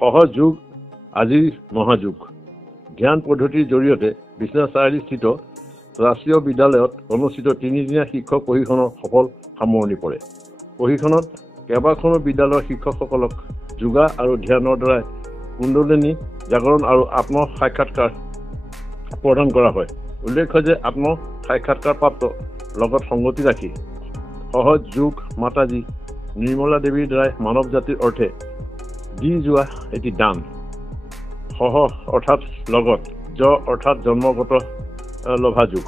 সহজ যুগ আজিৰ মহাযুগ জ্ঞান পদ্ধতিৰ জৰিয়তে বিশ্বনাথ চাৰিআলিস্থিত ৰাষ্ট্ৰীয় বিদ্যালয়ত অনুষ্ঠিত 3দিনীয়া শিক্ষক প্ৰশিক্ষণৰ সফল সামৰণি পৰে। প্ৰশিক্ষণত কেইবাখনো বিদ্যালয়ৰ শিক্ষকসকলক যোগা আৰু ধ্যানৰ দ্বাৰা কুণ্ডলিনী জাগৰণ আৰু আত্ম সাক্ষাৎকাৰ প্ৰদান কৰা হয়। উল্লেখ্য যে আত্ম সাক্ষাৎকাৰ প্ৰাপ্ত লগত সংগতি ৰাখি সহজ যোগ মাতাজী নিৰ্মলা দেৱীৰ দ্বাৰাই মানৱ জাতিৰ অৰ্থে দি যোৱা এটি দান সহ অৰ্থাৎ লগত অৰ্থাৎ জন্মগত লভা যোগ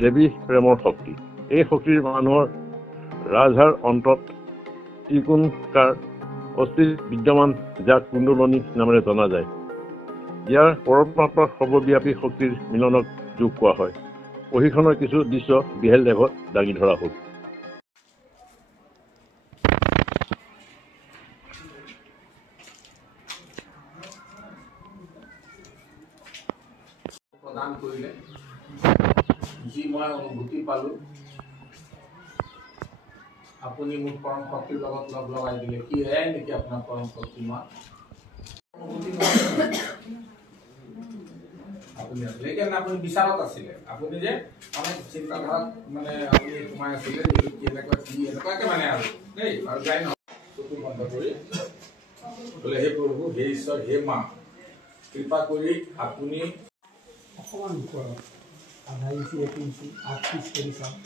দেৱী প্ৰেমৰ শক্তি। এই শক্তিৰ মানুহৰ ৰাজহাড় অন্তত ত্ৰিকোণকাৰ অস্তিত্ব বিদ্যমান যাক কুণ্ডলিনী নামেৰে জনা যায়। ইয়াৰ পৰমাত্মাৰ সৰ্বব্যাপী শক্তিৰ মিলনক যোগ কোৱা হয়। প্ৰশিক্ষণৰ কিছু দৃশ্য বিহেল লেভত দাঙি ধৰা হ'ল। প্ৰদান কৰিলে যি মই অনুভূতি পালোঁ আপুনি মোক পৰম শক্তিৰ লগত লগ লগাই দিলে। কি এয়াই নেকি আপোনাৰ পৰম শক্তি? মই অনুভূতি আপুনি আছিলে সেইকাৰণে আপুনি বিচাৰত আছিলে। আপুনি যে অনেক চিন্তাধাৰাত মানে আপুনি সোমাই আছিলে এনেকুৱাকে মানে আৰু দেই আৰু যাই ন চকু বন্ধ কৰি বোলে হে প্ৰভু হে ঈশ্বৰ হে মা কৃপা কৰি আপুনি অকমান ওপৰত আধা ইঞ্চি 1 ইঞ্চি 8 পিচ কৰি চাওক।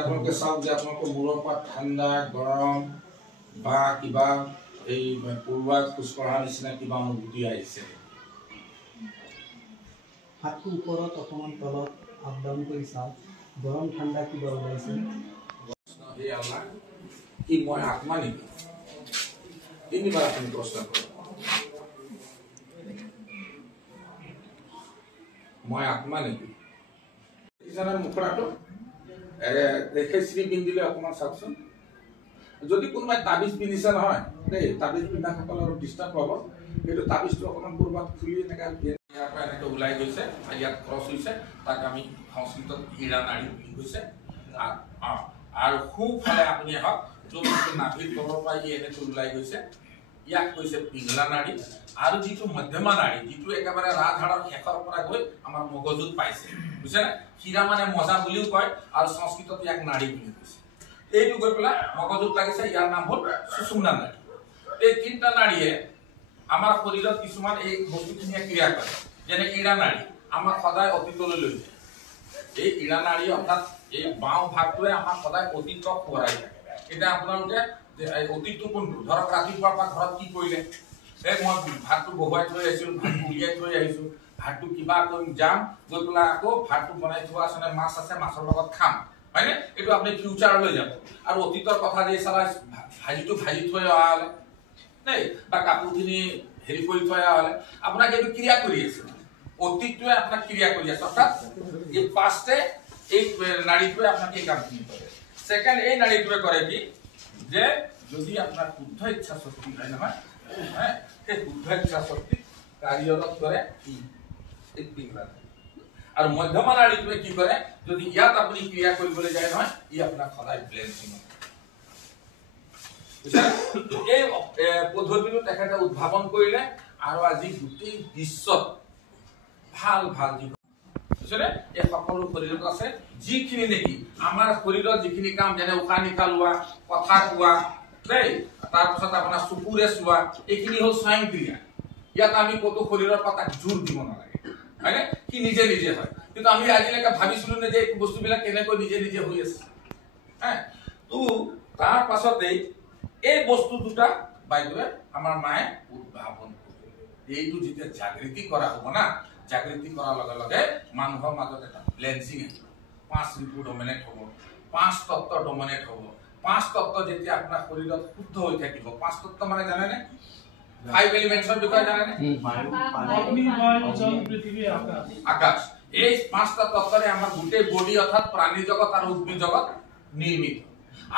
আপোনালোকে চাওক যে আপোনালোকৰ মূৰৰ পৰা ঠাণ্ডা গৰম বা কিবা এই পৰুৱা খোজ কঢ়া নিচিনা কিবা অনুভূতি আহিছে। হাতটো ওপৰত অকমান তলত আপ ডাউন কৰি চাওক। গৰম ঠাণ্ডা কিবা ওলাইছে। হে আল্লাহ কি মই আত্মা নেকি? তিনিবাৰ আপুনি প্ৰশ্ন কৰক মই আত্মা নেকি? মুখৰাটো শ্ৰী পিন্ধিলে অকমান চাওকচোন। যদি কোনোবাই তাবিজ পিন্ধিছে নহয় দেই তাবিজ পিন্ধাসকল অলপ ডিষ্টাৰ্ব পাব। কিন্তু তাবিজটো অকমান ক'ৰবাত খুলি এনেকৈ ওলাই গৈছে ইয়াত ক্ৰছ হৈছে তাক আমি সংস্কৃতত হীৰা নাড়ী বুলি কৈছে। আৰু সোঁফালে আপুনি আহক য'ত নাভিৰ তলৰ পৰা এনেকৈ ওলাই গৈছে ইয়াক কৈছে পিংলা নাড়ী। আৰু যিটো মধ্যমা নাড়ী যিটো একেবাৰে ৰাজহাড়ৰ শেষৰ পৰা গৈ আমাৰ মগজুত পাইছে বুজিছে নে? হীৰা মানে মজা বুলিও কয় আৰু সংস্কৃতত ইয়াক নাড়ী বুলি কৈছে। এইটো গৈ পেলাই মগজুত লাগিছে ইয়াৰ নাম হ'ল সুষুম্না নাড়ী। এই তিনিটা নাড়ীয়ে আমাৰ শৰীৰত কিছুমান এই বস্তুখিনিয়ে ক্ৰিয়া কৰে। যেনে ইৰা নাড়ী আমাক সদায় অতীতলৈ লৈ যায়। এই ইৰা নাড়ী অৰ্থাৎ এই বাওঁ ভাগটোৱে আমাক সদায় অতীতক সোঁৱৰাই থাকে। এতিয়া আপোনালোকে অতীতটো কোনটো? ধৰক ৰাতিপুৱাৰ পৰা ঘৰত কি কৰিলে? মই ভাতটো বহুৱাই থৈ আহিছিলোঁ, ভাতটো উলিয়াই থৈ আহিছোঁ, ভাতটো কিবা কৰি যাম গৈ পেলাই আকৌ ভাতটো বনাই থোৱা আছে মাছ আছে মাছৰ লগত খাম হয়নে? এইটো আপুনি ফিউচাৰলৈ যাব। আৰু অতীতৰ কথা যে চালা ভাজিটো ভাজি থৈ অহা হ'লে দেই বা কাপোৰখিনি হেৰি কৰি থৈ অহা হ'লে আপোনাক এইটো ক্ৰিয়া কৰি আছে। অতীতটোৱে আপোনাক ক্ৰিয়া কৰি আছে অৰ্থাৎ এই পাষ্টে এই নাড়ীটোৱে আপোনাক এই কামখিনি কৰে। ছেকেণ্ড এই নাড়ীটোৱে কৰে কি যে যদি আপোনাৰ শুদ্ধ ইচ্ছা শক্তি হয় নহয় সেই শুদ্ধ ইচ্ছা শক্তি কাৰ্যৰত কৰে এই পিংলা নাড়ী। আৰু মধ্যমা নাড়ীটোৱে কি কৰে যদি ইয়াত আপুনি ক্ৰিয়া কৰিবলৈ যায় নহয় ই আপোনাক সদায় ব্লেন্সিং এই পদ্ধতিটো তেখেতে উদ্ভাৱন কৰিলে। আৰু আজি গোটেই বিশ্বত ভাল ভাল এই সকলো শৰীৰত আছে যিখিনি নেকি আমাৰ শৰীৰত যিখিনি কাম যেনে উশাহ নিশাহ লোৱা কথা কোৱা দেই তাৰপিছত আপোনাৰ চকুৰে চোৱা এইখিনি হ'ল স্বয়ংক্ৰিয়া। ইয়াত আমি ক'তো শৰীৰৰ পৰা তাক জোৰ দিব নালাগে হয়নে? সি নিজে নিজে হয়। কিন্তু আমি আজিলৈকে ভাবিছিলো নে যে এই বস্তুবিলাক কেনেকৈ নিজে নিজে হৈ আছে। তো তাৰ পাছতেই এই বস্তু দুটা বাইদেৱে আমাৰ মায়ে উদ্ভাৱন কৰিলে। এইটো যেতিয়া জাগৃতি কৰা হ'ব না জাগৃতি কৰাৰ লগে লগে মানুহৰ মাজত এটা ব্লেন্সিং আহিব। 5 ৰিপু ডমিনেট হ'ব, 5 তত্ত্ব ডমিনেট হ'ব। 5 তত্ত্ব যেতিয়া আপোনাৰ শৰীৰত শুদ্ধ হৈ থাকিব। 5 তত্ত্ব মানে জানেনে? 5 এলিমেন্টছৰ বিষয়ে জানেনে? আকাশ। এই 5টা তত্ত্বৰে আমাৰ গোটেই বডি অৰ্থাৎ প্ৰাণী জগত আৰু উদ্ভিদ জগত নিৰ্মিত।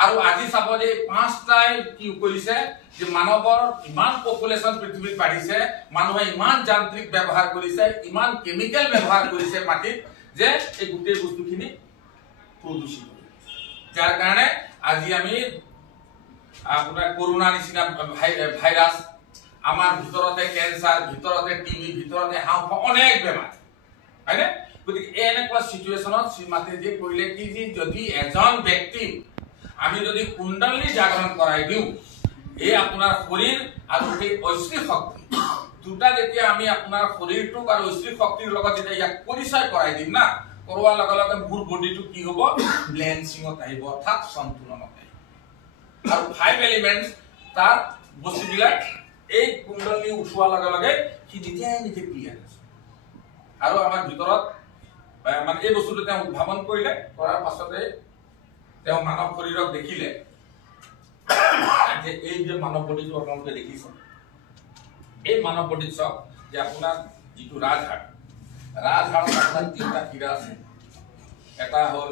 আৰু আজি চাব যে 5টাই কি কৰিছে যে মানৱৰ ইমান পপুলেশ্যন পৃথিৱীত বাঢ়িছে, মানুহে ইমান যান্ত্ৰিক ব্যৱহাৰ কৰিছে, ইমান কেমিকেল ব্যৱহাৰ কৰিছে মাটিত যে এই গোটেই বস্তুখিনি প্ৰদূষিত যাৰ কাৰণে আজি আমি আপোনাৰ কৰোনা নিচিনা ভাইৰাছ আমাৰ ভিতৰতে কেঞ্চাৰ, ভিতৰতে টিবি, ভিতৰতে হাঁওফাঁও অনেক বেমাৰ, হয়নে? গতিকে এনেকুৱা চিটুৱেশ্যনত শ্ৰীমাতেজীয়ে কৰিলে কি যে যদি এজন ব্যক্তি আমি যদি কুণ্ডলী জাগৰণ কৰাই দিওঁ, এই আপোনাৰ শৰীৰ আৰু সেই ঐশ্বিক শক্তি দুটা যেতিয়া আমি আপোনাৰ শৰীৰটোক আৰু ঐশ্বিক শক্তিৰ লগত যেতিয়া ইয়াক পৰিচয় কৰাই দিম না, কৰোৱাৰ লগে লগে মোৰ বডিটো কি হ'ব, ব্লেন্সিঙত আহিব, অৰ্থাৎ সন্তুলনত আহিব। আৰু 5 এলিমেণ্টছ তাৰ বস্তুবিলাক এই কুণ্ডলী উঠোৱাৰ লগে লগে সি নিজে নিজে ক্লিয়াৰ হৈছে। আৰু আমাৰ ভিতৰত মানে এই বস্তুটো তেওঁ উদ্ভাৱন কৰিলে, কৰাৰ পাছতে তেওঁ মানৱ শৰীৰক দেখিলে যে এই যে মানৱ বডিটো আপোনালোকে দেখিছে, এই মানৱ বডিত চাওক যে আপোনাৰ যিটো ৰাজহাড়, ৰাজহাড়ত আপোনাৰ 3টা শিৰা আছে। এটা হ'ল